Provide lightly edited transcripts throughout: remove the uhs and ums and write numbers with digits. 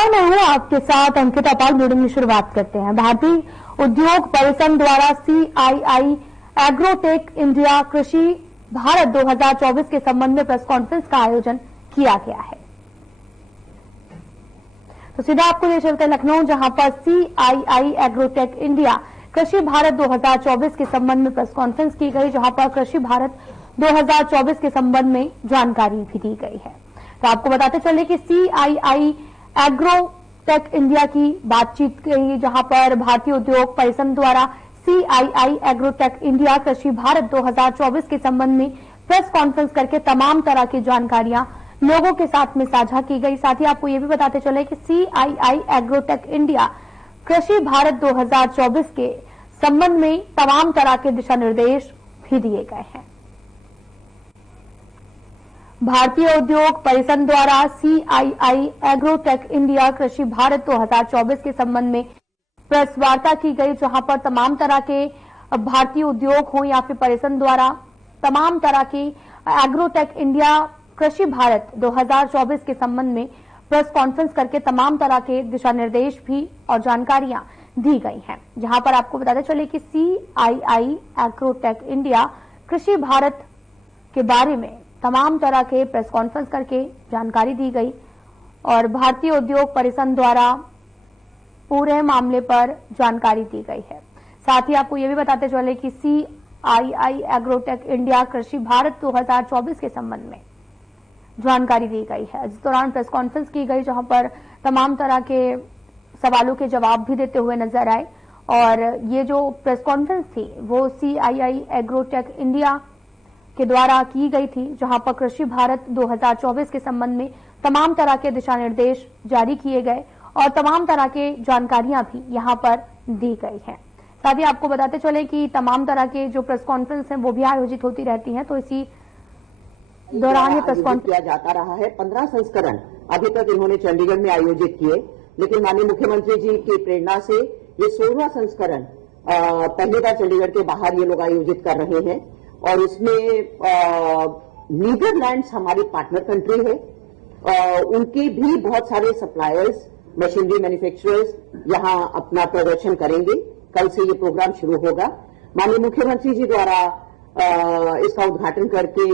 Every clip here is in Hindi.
नमस्कार, मैं हूं आपके साथ अंकिता पाल। मीटिंग की शुरुआत करते हैं। भारतीय उद्योग परिसंघ द्वारा CII एग्रोटेक इंडिया कृषि भारत 2024 के संबंध में प्रेस कॉन्फ्रेंस का आयोजन किया गया है। तो सीधा आपको ले चलते हैं लखनऊ, जहां पर CII एग्रोटेक इंडिया कृषि भारत 2024 के संबंध में प्रेस कॉन्फ्रेंस की गई, जहां पर कृषि भारत 2024 के संबंध में जानकारी भी दी गई है। तो आपको बताते चले कि CII एग्रोटेक इंडिया की बातचीत गई, जहां पर भारतीय उद्योग परिसंघ द्वारा CII एग्रोटेक इंडिया कृषि भारत 2024 के संबंध में प्रेस कॉन्फ्रेंस करके तमाम तरह की जानकारियां लोगों के साथ में साझा की गई। साथ ही आपको ये भी बताते चले कि CII एग्रोटेक इंडिया कृषि भारत 2024 के संबंध में तमाम तरह के दिशा निर्देश भी दिए गए हैं। भारतीय उद्योग परिसंघ द्वारा CII एग्रोटेक इंडिया कृषि भारत 2024 के संबंध में प्रेस वार्ता की गई, जहां पर तमाम तरह के भारतीय उद्योग हो या फिर परिसंघ द्वारा तमाम तरह की एग्रोटेक इंडिया कृषि भारत 2024 के संबंध में प्रेस कॉन्फ्रेंस करके तमाम तरह के दिशा निर्देश भी और जानकारियां दी गई हैं। जहां पर आपको बताते चले कि CII एग्रोटेक इंडिया कृषि भारत के बारे में तमाम तरह के प्रेस कॉन्फ्रेंस करके जानकारी दी गई और भारतीय उद्योग परिसंघ द्वारा पूरे मामले पर जानकारी दी गई है। साथ ही आपको यह भी बताते चले कि CII एग्रोटेक इंडिया कृषि भारत 2024 के संबंध में जानकारी दी गई है। इस दौरान प्रेस कॉन्फ्रेंस की गई, जहां पर तमाम तरह के सवालों के जवाब भी देते हुए नजर आए और ये जो प्रेस कॉन्फ्रेंस थी वो CII एग्रोटेक इंडिया के द्वारा की गई थी, जहां पर कृषि भारत 2024 के संबंध में तमाम तरह के दिशा निर्देश जारी किए गए और तमाम तरह के जानकारियां भी यहां पर दी गई हैं। साथ ही आपको बताते चले कि तमाम तरह के जो प्रेस कॉन्फ्रेंस हैं वो भी आयोजित होती रहती हैं। तो इसी दौरान ये प्रेस कॉन्फ्रेंस किया जाता रहा है। 15 संस्करण अभी तक इन्होंने चंडीगढ़ में आयोजित किए, लेकिन माननीय मुख्यमंत्री जी की प्रेरणा से ये 16वां संस्करण पहली बार चंडीगढ़ के बाहर ये लोग आयोजित कर रहे हैं और उसमें नीदरलैंड्स हमारी पार्टनर कंट्री है। उनके भी बहुत सारे सप्लायर्स, मशीनरी मैन्युफैक्चरर्स यहां अपना प्रदर्शन करेंगे। कल से ये प्रोग्राम शुरू होगा। माननीय मुख्यमंत्री जी द्वारा इसका उद्घाटन करके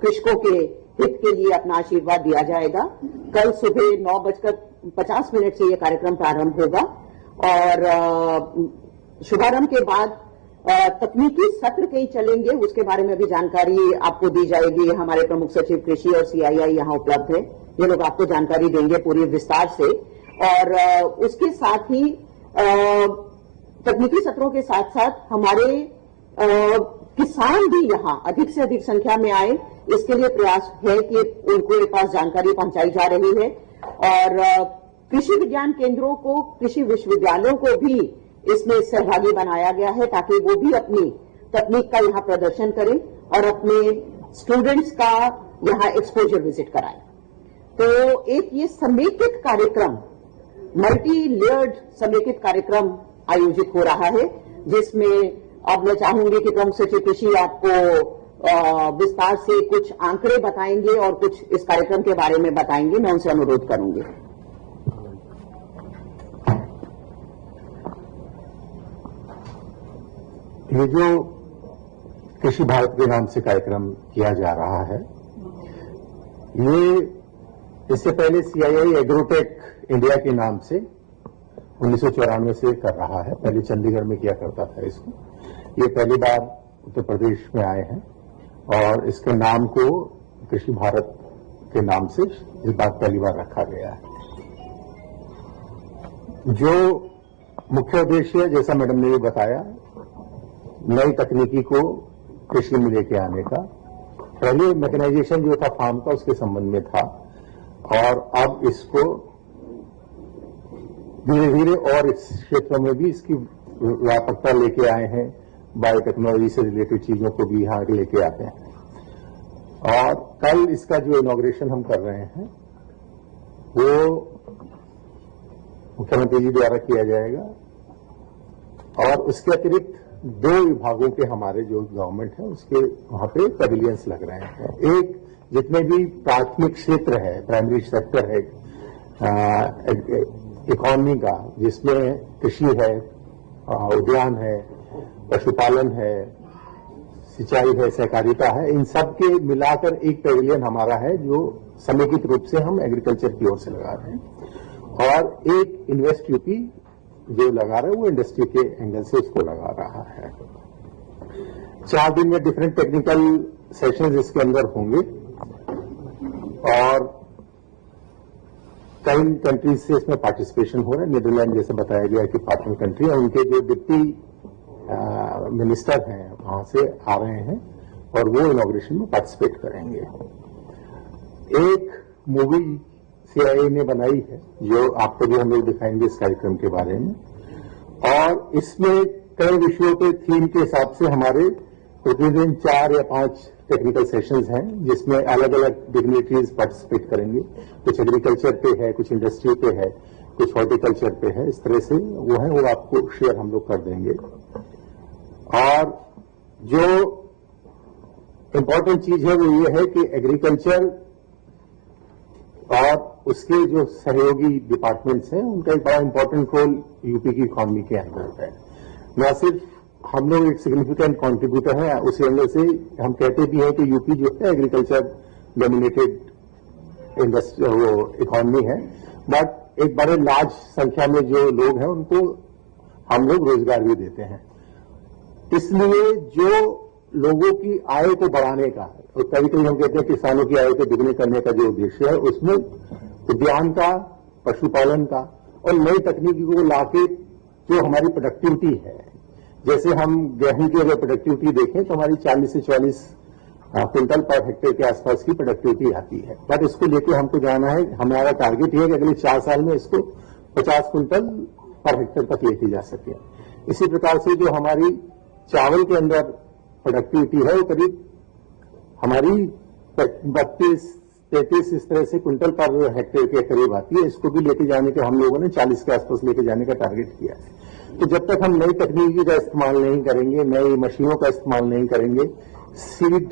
कृषकों के हित के लिए अपना आशीर्वाद दिया जाएगा। कल सुबह 9:50 से ये कार्यक्रम प्रारंभ होगा और शुभारंभ के बाद तकनीकी सत्र कई चलेंगे, उसके बारे में भी जानकारी आपको दी जाएगी। हमारे प्रमुख सचिव कृषि और CII यहां उपलब्ध है, ये लोग आपको जानकारी देंगे पूरी विस्तार से। और उसके साथ ही तकनीकी सत्रों के साथ साथ हमारे किसान भी यहां अधिक से अधिक संख्या में आए, इसके लिए प्रयास है कि उनके पास जानकारी पहुंचाई जा रही है। और कृषि विज्ञान केंद्रों को, कृषि विश्वविद्यालयों को भी इसमें सहभागी बनाया गया है ताकि वो भी अपनी तकनीक का यहाँ प्रदर्शन करें और अपने स्टूडेंट्स का यहाँ एक्सपोजर विजिट कराएं। तो एक ये समेकित कार्यक्रम, मल्टी लेयर्ड समेकित कार्यक्रम आयोजित हो रहा है, जिसमें अब मैं चाहूंगी कि प्रमुख सचिव कृषि आपको विस्तार से कुछ आंकड़े बताएंगे और कुछ इस कार्यक्रम के बारे में बताएंगे। मैं उनसे अनुरोध करूंगी। ये जो कृषि भारत के नाम से कार्यक्रम किया जा रहा है, ये इससे पहले CII एग्रोटेक इंडिया के नाम से 1994 से कर रहा है। पहले चंडीगढ़ में किया करता था इसको। ये पहली बार उत्तर प्रदेश में आए हैं और इसके नाम को कृषि भारत के नाम से इस बार पहली बार रखा गया है। जो मुख्य उद्देश्य, जैसा मैडम ने भी बताया, नई तकनीकी को कृषि में लेके आने का। पहले मैकेनाइजेशन जो था फार्म का, उसके संबंध में था और अब इसको धीरे धीरे और इस क्षेत्रों में भी इसकी व्यापकता लेके आए हैं। बायोटेक्नोलॉजी से रिलेटेड चीजों को भी यहां लेके आते हैं और कल इसका जो इनॉग्रेशन हम कर रहे हैं वो मुख्यमंत्री जी द्वारा किया जाएगा। और उसके अतिरिक्त 2 विभागों के हमारे जो गवर्नमेंट है उसके वहां पे पेविलियंस लग रहे हैं। एक जितने भी प्राथमिक क्षेत्र है, प्राइमरी सेक्टर है, इकोनॉमी का, जिसमें कृषि है, उद्यान है, पशुपालन है, सिंचाई है, सहकारिता है, इन सब के मिलाकर एक पेविलियन हमारा है जो समेकित रूप से हम एग्रीकल्चर की ओर से लगा रहे हैं। और एक इन्वेस्ट यूपी जो लगा रहे हैं वो इंडस्ट्री के एंगल से उसको लगा रहा है। 4 दिन में डिफरेंट टेक्निकल सेशंस इसके अंदर होंगे और कई कंट्रीज से इसमें पार्टिसिपेशन हो रहा है। नीदरलैंड जैसे बताया गया कि पार्टनर कंट्री है, उनके जो डिप्टी मिनिस्टर हैं वहां से आ रहे हैं और वो इनॉग्रेशन में पार्टिसिपेट करेंगे। एक मूवी CIA ने बनाई है जो आपको भी हम लोग दिखाएंगे इस कार्यक्रम के बारे में, और इसमें कई विषयों के थीम के हिसाब से हमारे प्रतिदिन 4 या 5 टेक्निकल सेशंस हैं जिसमें अलग अलग डिग्निटरीज पार्टिसिपेट करेंगे। कुछ एग्रीकल्चर पे है, कुछ इंडस्ट्री पे है, कुछ हॉर्टिकल्चर पे है, इस तरह से वो है, वो आपको शेयर हम लोग कर देंगे। और जो इम्पोर्टेंट चीज है वो ये है कि एग्रीकल्चर और उसके जो सहयोगी डिपार्टमेंट्स हैं उनका एक बड़ा इंपॉर्टेंट रोल यूपी की इकोनॉमी के अंदर है। न सिर्फ हम लोग एक सिग्निफिकेंट कॉन्ट्रीब्यूटर हैं, उसी अंदर से हम कहते भी हैं कि यूपी जो है एग्रीकल्चर डोमिनेटेड इंडस्ट्री वो इकोनॉमी है, बट एक बड़े लार्ज संख्या में जो लोग हैं उनको हम लोग रोजगार भी देते हैं। इसलिए जो लोगों की आय को बढ़ाने का, और कभी कभी हम कहते हैं किसानों की आय को दुगने करने का जो उद्देश्य है, उसमें उद्यान का, पशुपालन का और नई तकनीकी को लाके जो हमारी प्रोडक्टिविटी है, जैसे हम गेहूं की अगर प्रोडक्टिविटी देखें तो हमारी 40 से 44 क्विंटल पर हेक्टेयर के आसपास की प्रोडक्टिविटी आती है, बट इसको लेके हमको जाना है, हमारा टारगेट है कि अगले 4 साल में इसको 50 क्विंटल पर हेक्टेयर तक लेके जा सके। इसी प्रकार से जो हमारी चावल के अंदर प्रोडक्टिविटी है वो करीब हमारी 32-33 इस तरह से क्विंटल पर हेक्टेयर के करीब आती है। इसको भी लेके जाने के हम लोगों ने 40 के आसपास लेके जाने का टारगेट किया है। तो जब तक हम नई तकनीकी का इस्तेमाल नहीं करेंगे, नई मशीनों का इस्तेमाल नहीं करेंगे, सीड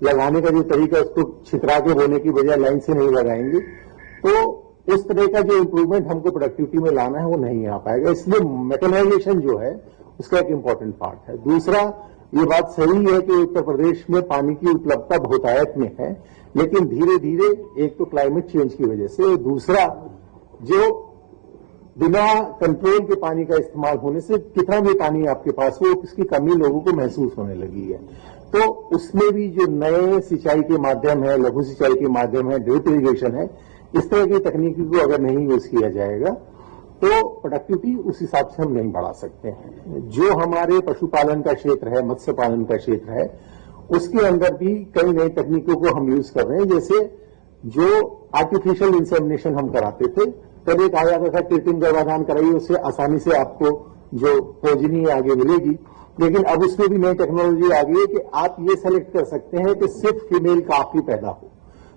लगाने का जो तरीका उसको छितरा के बोने की बजाय लाइन से नहीं लगाएंगे, तो इस तरह का जो इम्प्रूवमेंट हमको प्रोडक्टिविटी में लाना है वो नहीं आ पाएगा। इसलिए मैकेनाइजेशन जो है उसका एक इम्पोर्टेंट पार्ट है। दूसरा, ये बात सही है कि उत्तर प्रदेश में पानी की उपलब्धता बहुतायत में है, लेकिन धीरे धीरे एक तो क्लाइमेट चेंज की वजह से, दूसरा जो बिना कंट्रोल के पानी का इस्तेमाल होने से कितना भी पानी आपके पास हो उसकी कमी लोगों को महसूस होने लगी है। तो उसमें भी जो नए सिंचाई के माध्यम है, लघु सिंचाई के माध्यम है, ड्रिप इरिगेशन है, इस तरह की तकनीकी को अगर नहीं यूज किया जाएगा तो प्रोडक्टिविटी उस हिसाब से हम नहीं बढ़ा सकते हैं। जो हमारे पशुपालन का क्षेत्र है, मत्स्य पालन का क्षेत्र है, उसके अंदर भी कई नई तकनीकों को हम यूज कर रहे हैं। जैसे जो आर्टिफिशियल इंसेमिनेशन हम कराते थे, तब एक आया था कृत्रिम गर्भाधान कराइए, उससे आसानी से आपको जो प्रोजनी आगे मिलेगी, लेकिन अब उसमें भी नई टेक्नोलॉजी आ गई है कि आप ये सेलेक्ट कर सकते हैं कि सिर्फ फीमेल काफ ही पैदा हो,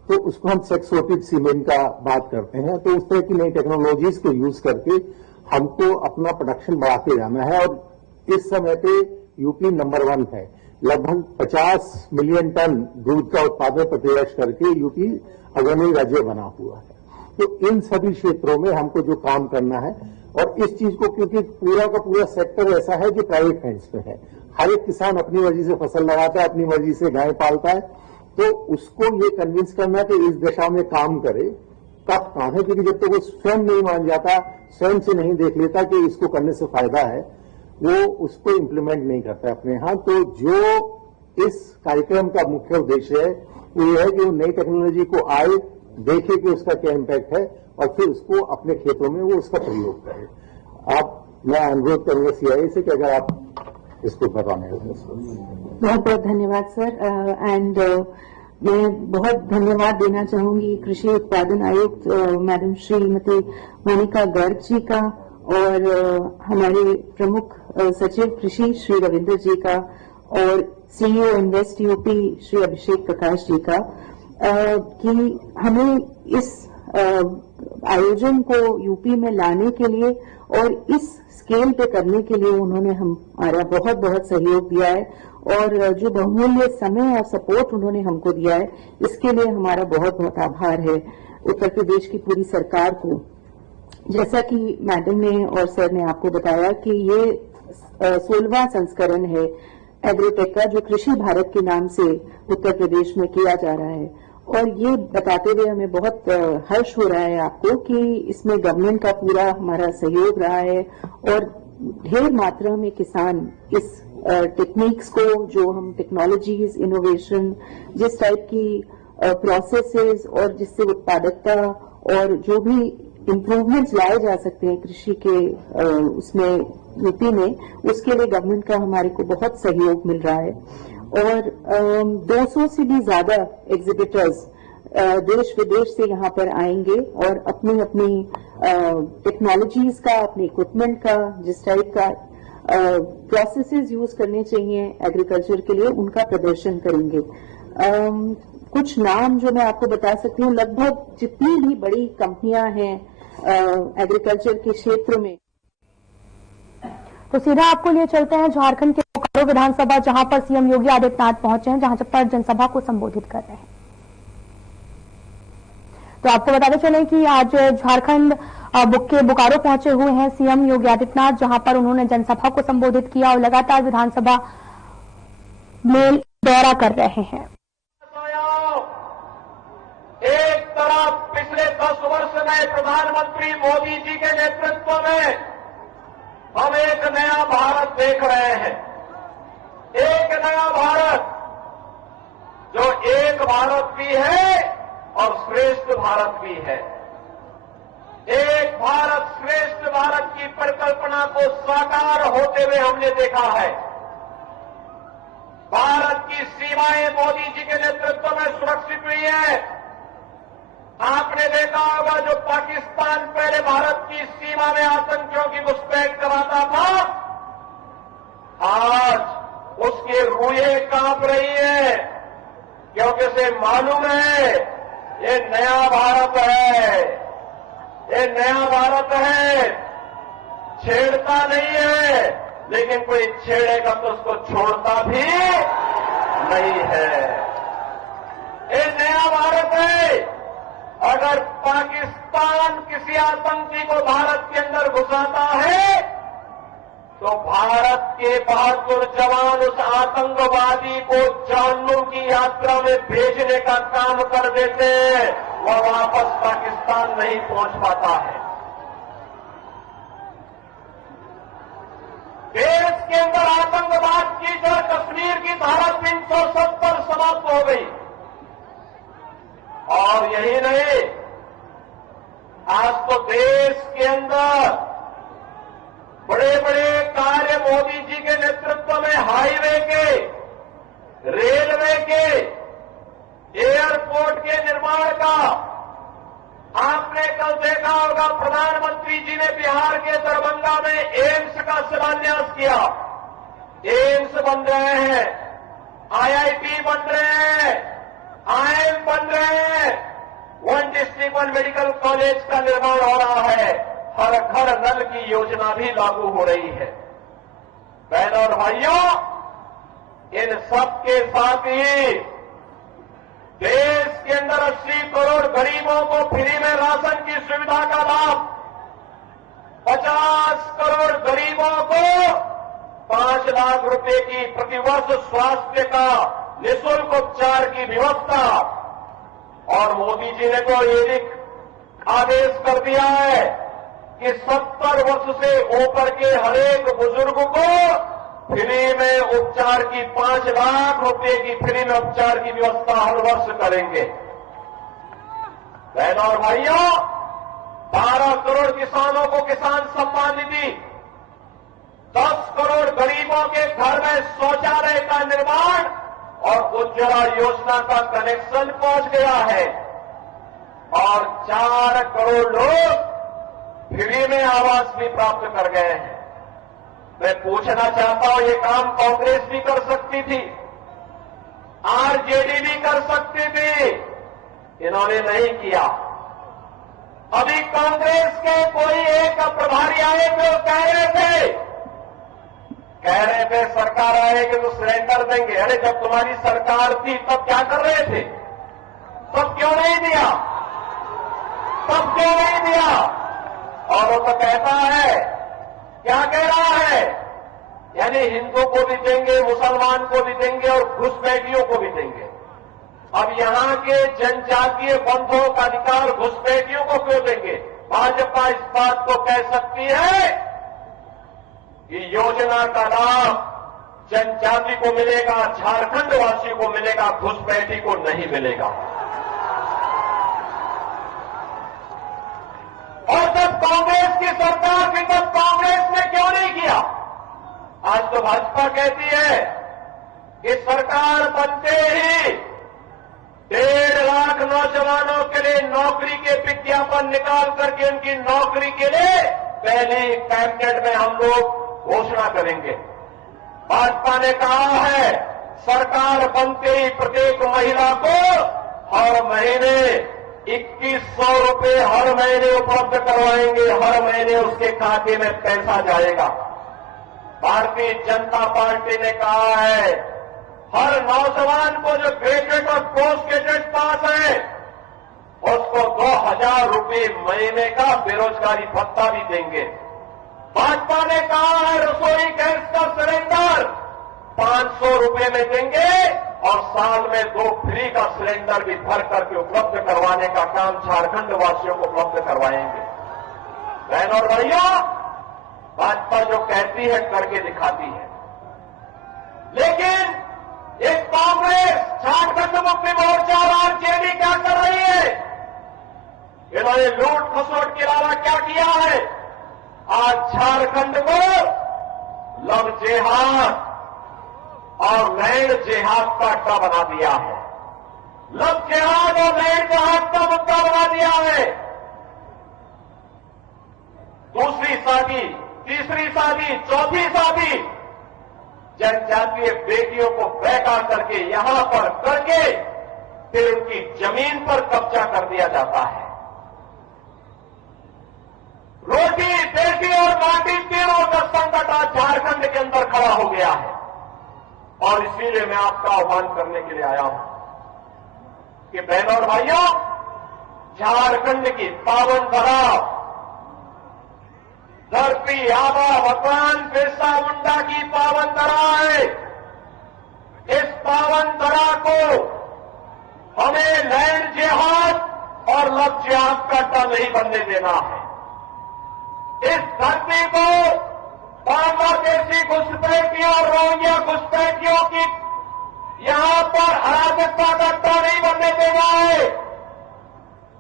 तो उसको हम सेक्स सॉर्टेड सीमेन का बात करते हैं। तो उस तरह की नई टेक्नोलॉजीज को यूज करके हमको अपना प्रोडक्शन बढ़ाते जाना है। और इस समय पे यूपी नंबर 1 है, लगभग 50 मिलियन टन दूध का उत्पादन प्रतिवर्ष करके यूपी अग्रणी राज्य बना हुआ है। तो इन सभी क्षेत्रों में हमको जो काम करना है, और इस चीज को क्योंकि पूरा का पूरा सेक्टर ऐसा है जो प्राइवेट हैंड्स में है, हर एक किसान अपनी मर्जी से फसल लगाता है, अपनी मर्जी से गाय पालता है, तो उसको ये कन्विंस करना कि इस दिशा में काम करे, टफ काम है, क्योंकि जब तक वो स्वयं नहीं मान जाता, स्वयं से नहीं देख लेता कि इसको करने से फायदा है, वो उसको इम्प्लीमेंट नहीं करता अपने यहाँ। तो जो इस कार्यक्रम का मुख्य उद्देश्य है वो ये है कि वो नई टेक्नोलॉजी को आए, देखे कि उसका क्या इम्पैक्ट है, और फिर उसको अपने खेतों में वो उसका प्रयोग करे। आप, मैं अनुरोध करूंगा CIA से कि अगर आप इसको बताने। बहुत बहुत धन्यवाद सर। एंड मैं बहुत धन्यवाद देना चाहूंगी कृषि उत्पादन आयुक्त मैडम श्रीमती मोनिका गर्ग जी का, और हमारे प्रमुख सचिव कृषि श्री रविंद्र जी का, और CEO invest UP Shri Abhishek Prakash ji का, कि हमें इस आयोजन को यूपी में लाने के लिए और इस स्केल पे करने के लिए उन्होंने हमारा बहुत बहुत सहयोग दिया है, और जो बहुमूल्य समय और सपोर्ट उन्होंने हमको दिया है, इसके लिए हमारा बहुत बहुत आभार है उत्तर प्रदेश की पूरी सरकार को जैसा कि मैडम ने और सर ने आपको बताया कि ये 16वां संस्करण है एग्रोटेक का, जो कृषि भारत के नाम से उत्तर प्रदेश में किया जा रहा है। और ये बताते हुए हमें बहुत हर्ष हो रहा है आपको कि इसमें गवर्नमेंट का पूरा हमारा सहयोग रहा है और ढेर मात्रा में किसान इस टेक्निक्स को, जो हम टेक्नोलॉजीज, इनोवेशन, जिस टाइप की प्रोसेसेस और जिससे उत्पादकता और जो भी इम्प्रूवमेंट्स लाए जा सकते हैं कृषि के उसमें नीति में, उसके लिए गवर्नमेंट का हमारे को बहुत सहयोग मिल रहा है। और 200 से भी ज्यादा एग्जिबिटर्स देश विदेश से यहाँ पर आएंगे और अपनी अपनी टेक्नोलॉजीज का, अपने इक्विपमेंट का, जिस टाइप का प्रोसेसेस यूज करने चाहिए एग्रीकल्चर के लिए, उनका प्रदर्शन करेंगे। कुछ नाम जो मैं आपको बता सकती हूँ, लगभग जितनी भी बड़ी कंपनियां हैं एग्रीकल्चर के क्षेत्र में। तो सीधा आपको लिए चलते हैं झारखंड के बोकारो विधानसभा, जहां पर सीएम योगी आदित्यनाथ पहुंचे हैं, जहां पर जनसभा को संबोधित कर रहे हैं। तो आपको बताते चले कि आज झारखंड के बोकारो पहुंचे हुए हैं सीएम योगी आदित्यनाथ, जहां पर उन्होंने जनसभा को संबोधित किया और लगातार विधानसभा में दौरा कर रहे हैं। एक तरफ पिछले 10 वर्ष में प्रधानमंत्री मोदी जी के नेतृत्व में हम एक नया भारत देख रहे हैं। एक नया भारत जो एक भारत भी है और श्रेष्ठ भारत भी है। एक भारत श्रेष्ठ भारत की परिकल्पना को साकार होते हुए हमने देखा है। भारत की सीमाएं मोदी जी के नेतृत्व में सुरक्षित हुई है। आपने देखा होगा, जो पाकिस्तान पहले भारत की सीमा में आतंकियों की घुसपैठ कराता था, आज उसकी रूहें कांप रही है, क्योंकि उसे मालूम है ये नया भारत है, ये नया भारत है। छेड़ता नहीं है, लेकिन कोई छेड़ेगा तो उसको छोड़ता भी नहीं है। ये नया भारत है। अगर पाकिस्तान किसी आतंकी को भारत के अंदर घुसाता है, तो भारत के बहादुर जवान उस आतंकवादी को जहन्नुम की यात्रा में भेजने का काम कर देते हैं, वह वापस पाकिस्तान नहीं पहुंच पाता है। देश के अंदर आतंकवाद की जो कश्मीर की धारा 370 समाप्त हो गई। और यही नहीं, आज तो देश के अंदर बड़े बड़े कार्य मोदी जी के नेतृत्व में हाईवे के, रेलवे के, एयरपोर्ट के निर्माण का आपने कल देखा होगा। प्रधानमंत्री जी ने बिहार के दरभंगा में एम्स का शिलान्यास किया। एम्स बन रहे हैं, आईआईटी बन रहे हैं, आईएम बन रहे हैं, 1 डिस्ट्रिक्ट 1 मेडिकल कॉलेज का निर्माण हो रहा है, हर घर नल की योजना भी लागू हो रही है। बहनों और भाइयों, इन सब के साथ ही देश के अंदर 80 करोड़ गरीबों को फ्री में राशन की सुविधा का लाभ, 50 करोड़ गरीबों को 5 लाख रुपए की प्रतिवर्ष स्वास्थ्य का निःशुल्क उपचार की व्यवस्था। और मोदी जी ने तो ये भी आदेश कर दिया है कि 70 वर्ष से ऊपर के हरेक बुजुर्ग को फ्री में उपचार की 5 लाख रुपए की फ्री में उपचार की व्यवस्था हर वर्ष करेंगे। बहनों और भाइयों, 12 करोड़ किसानों को किसान सम्मान निधि, 10 करोड़ गरीबों के घर में शौचालय का निर्माण और उज्ज्वला योजना का कनेक्शन पहुंच गया है। और 4 करोड़ लोग फ्री में आवास भी प्राप्त कर गए हैं। मैं पूछना चाहता हूं, ये काम कांग्रेस भी कर सकती थी, आरजेडी भी कर सकती थी, इन्होंने नहीं किया। अभी कांग्रेस के कोई एक प्रभारी आए थे, वो कह रहे थे सरकार आएगी तो सिलेंडर देंगे। अरे जब तुम्हारी सरकार थी तब क्या कर रहे थे? तब क्यों नहीं दिया? और वो तो कहता है, क्या कह रहा है, यानी हिंदू को भी देंगे, मुसलमान को भी देंगे और घुसपैठियों को भी देंगे। अब यहां के जनजातीय बंधुओं का अधिकार घुसपैठियों को क्यों देंगे? भाजपा इस बात को कह सकती है कि योजना का लाभ जनजाति को मिलेगा, झारखंड वासी को मिलेगा, घुसपैठी को नहीं मिलेगा। और जब कांग्रेस की सरकार थी तब कांग्रेस ने क्यों नहीं किया? आज तो भाजपा कहती है कि सरकार बनते ही 1.5 लाख नौजवानों के लिए नौकरी के विज्ञापन निकाल करके उनकी नौकरी के लिए पहले कैबिनेट में हम लोग घोषणा करेंगे। भाजपा ने कहा है सरकार बनते ही प्रत्येक महिला को हर महीने 2100 रुपये हर महीने उपलब्ध करवाएंगे, हर महीने उसके खाते में पैसा जाएगा। भारतीय जनता पार्टी ने कहा है हर नौजवान को जो ग्रेजुएट और पोस्ट ग्रेजुएट पास है उसको 2000 रुपये महीने का बेरोजगारी भत्ता भी देंगे। भाजपा ने कहा है रसोई गैस का सिलेंडर 500 रुपये में देंगे और साल में 2 फ्री का सिलेंडर भी भर करके उपलब्ध करवाने का काम झारखंड वासियों को उपलब्ध करवाएंगे। बहनों और भाइयों, भाजपा जो कहती है करके दिखाती है। लेकिन एक कांग्रेस, झारखंड मुक्ति मोर्चा और आरजेडी क्या कर रही है? इन्होंने लूट खसोट के अलावा क्या किया है? आज झारखंड को लव जेहाद और लैंड जेहाद का अड्डा बना दिया है। लव जेहाद और लैंड जेहाद का मुद्दा बना दिया है। दूसरी शादी, तीसरी शादी, चौथी शादी जनजातीय बेटियों को बहका करके यहां पर करके फिर उनकी जमीन पर कब्जा कर दिया जाता है। रोटी, बेटी और माटी तीनों का संकट आज झारखंड के अंदर खड़ा हो गया है। और इसीलिए मैं आपका आह्वान करने के लिए आया हूं कि बहनों और भाइयों, झारखंड की पावन धरा, धरती आबा भगवान बिरसा मुंडा की पावन धरा है। इस पावन धरा को हमें लैंड जेहाद और लव जेहाद का अड्डा नहीं बनने देना है। इस धरती को बांग्लादेशी घुसपैठियों और रोहिंग्या घुसपैठियों की यहां पर अराजकता का अड्डा नहीं बनने देना है।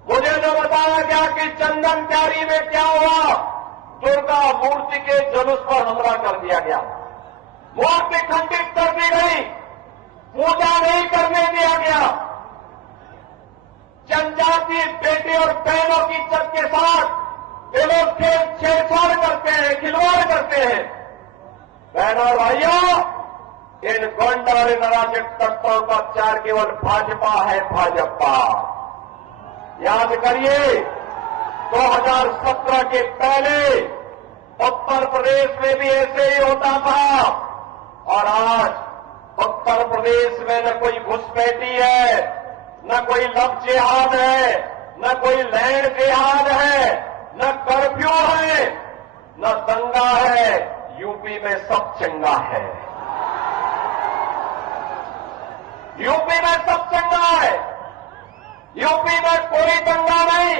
मुझे जो बताया गया कि चंदन क्यारी में क्या हुआ, दुर्गा मूर्ति के जुलूस पर हमला कर दिया गया, मूर्ति खंडित कर दी गई, पूजा नहीं करने दिया गया। जनजातीय बेटे और बहनों की इज्जत के साथ ये लोग छेड़छाड़ करते हैं, खिलवाड़ करते हैं। बहनों और भाइयों, इन गोंडा और इन अराजक तत्वों का चार केवल भाजपा है, भाजपा। याद करिए 2017 के पहले उत्तर प्रदेश में भी ऐसे ही होता था और आज उत्तर प्रदेश में न कोई घुसपैठी है, न कोई लव जेहाद है, न कोई लैंड जेहाद है, न कर्फ्यू है, न दंगा है। यूपी में सब चंगा है। यूपी में सब चंगा है। यूपी में कोई दंगा नहीं,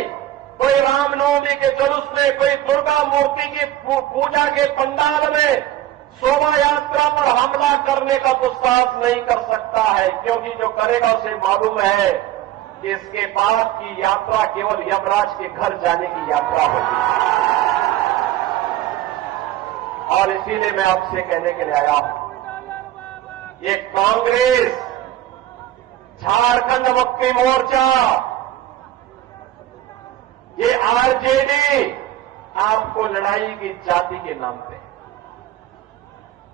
कोई रामनवमी के जुलूस में, कोई दुर्गा मूर्ति की पूजा के पंडाल में शोभा यात्रा पर हमला करने का दुस्साहस नहीं कर सकता है, क्योंकि जो करेगा उसे मालूम है कि इसके बाद की यात्रा केवल यमराज के घर जाने की यात्रा होगी। और इसीलिए मैं आपसे कहने के लिए आया हूं, ये कांग्रेस, झारखंड मुक्ति मोर्चा, ये आरजेडी आपको लड़ाई की जाति के नाम पे,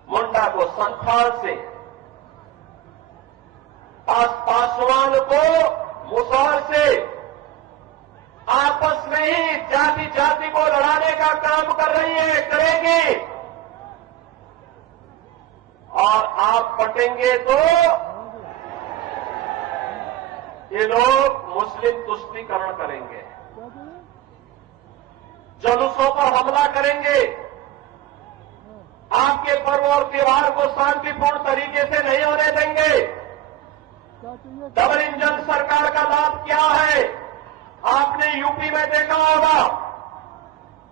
मुंडा को संथाल से, पासवान को मुसहर से आपस में ही जाति जाति को लड़ाने का काम कर रही है, करेंगे। और आप पटेंगे तो ये लोग मुस्लिम तुष्टीकरण करेंगे। जुलूसों पर हमला करेंगे, आपके पर्व और त्योहार को शांतिपूर्ण तरीके से नहीं होने देंगे। डबल इंजन सरकार का लाभ क्या है? आपने यूपी में देखा होगा,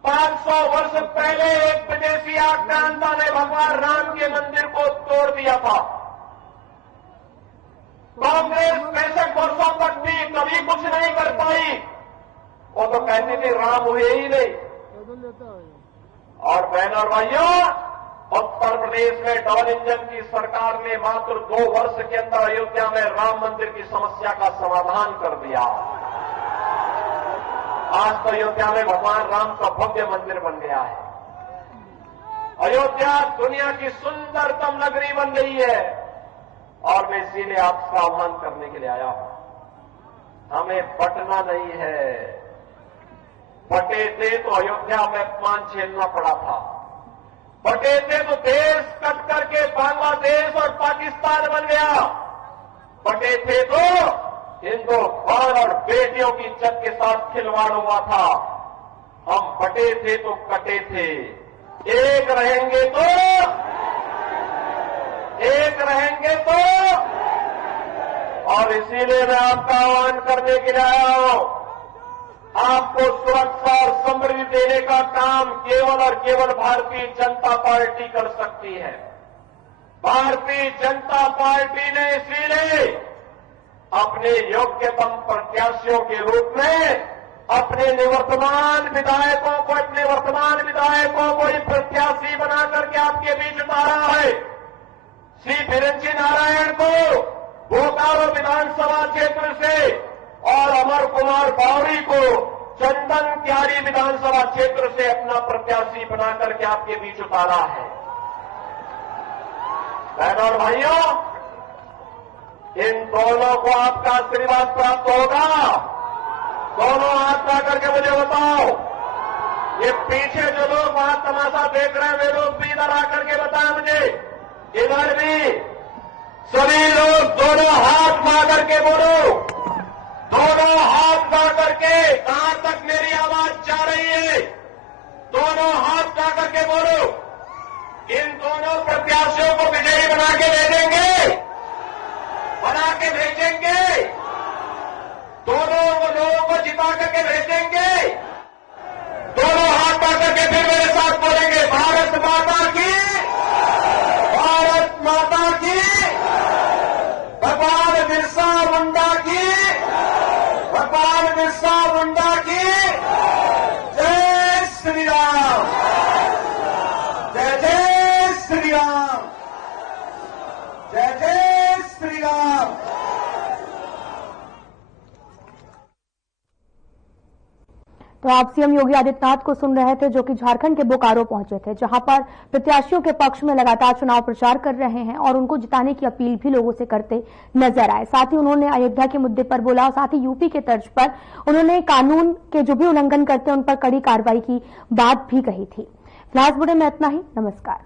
500 वर्ष पहले एक विदेशी आक्रांता ने भगवान राम के मंदिर को तोड़ दिया था। कांग्रेस 65 वर्षों तक भी कभी कुछ नहीं कर पाई। वो तो कहती थी राम हुए ही नहीं। और बहन और भाइयों, उत्तर प्रदेश में डबल इंजन की सरकार ने मात्र 2 वर्ष के अंदर अयोध्या में राम मंदिर की समस्या का समाधान कर दिया। आज तो अयोध्या में भगवान राम का भव्य मंदिर बन गया है। अयोध्या दुनिया की सुंदरतम नगरी बन गई है। और मैं इसीलिए आपका आह्वान करने के लिए आया हूं। हमें बटना नहीं है। बटे थे तो अयोध्या में अपमान झेलना पड़ा था। बटे थे तो देश कट करके बांग्लादेश और पाकिस्तान बन गया। बटे थे तो हिंदुस्तान और बेटियों की इज्जत के साथ खिलवाड़ हुआ था। हम बटे थे तो कटे थे। एक रहेंगे तो और इसीलिए मैं आपका आह्वान करने के लिए आया हूं। आपको सुरक्षा और समृद्धि देने का काम केवल और केवल भारतीय जनता पार्टी कर सकती है। भारतीय जनता पार्टी ने इसीलिए अपने योग्यतम प्रत्याशियों के रूप में अपने वर्तमान विधायकों को ही प्रत्याशी बना करके आपके बीच उतारा है। श्री बिरंची नारायण को बोकारो विधानसभा क्षेत्र से और अमर कुमार बावरी को चंदन क्यारी विधानसभा क्षेत्र से अपना प्रत्याशी बना करके आपके बीच उतारा है। बहनों और भाइयों, इन दोनों को आपका आशीर्वाद प्राप्त होगा। दोनों हाथ ला करके मुझे बताओ, ये पीछे जो लोग वहां तमाशा देख रहे हैं वे लोग भी इधर आकर के बताएं मुझे। इधर भी सभी लोग दोनों हाथ ला करके बोलो, दोनों हाथ ला करके, कहां तक मेरी आवाज जा रही है? दोनों हाथ ला करके बोलो, इन दोनों प्रत्याशियों को विजयी बना के भेजेंगे, बना के भेजेंगे, दोनों लोगों को जिता करके भेजेंगे। दोनों हाथ ला करके फिर मेरे साथ बोलेंगे, भारत माता की, भारत माता की, भगवान बिरसा मुंडा की, भगवान बिरसा मुंडा की, जय श्री राम, जय जय श्री राम, जय जय श्री राम। तो आप सीएम योगी आदित्यनाथ को सुन रहे थे, जो कि झारखंड के बोकारो पहुंचे थे, जहां पर प्रत्याशियों के पक्ष में लगातार चुनाव प्रचार कर रहे हैं और उनको जिताने की अपील भी लोगों से करते नजर आए। साथ ही उन्होंने अयोध्या के मुद्दे पर बोला और साथ ही यूपी के तर्ज पर उन्होंने कानून के जो भी उल्लंघन करते हैं उन पर कड़ी कार्रवाई की बात भी कही थी। फिलहाल इस बुलेटिन में इतना ही। नमस्कार।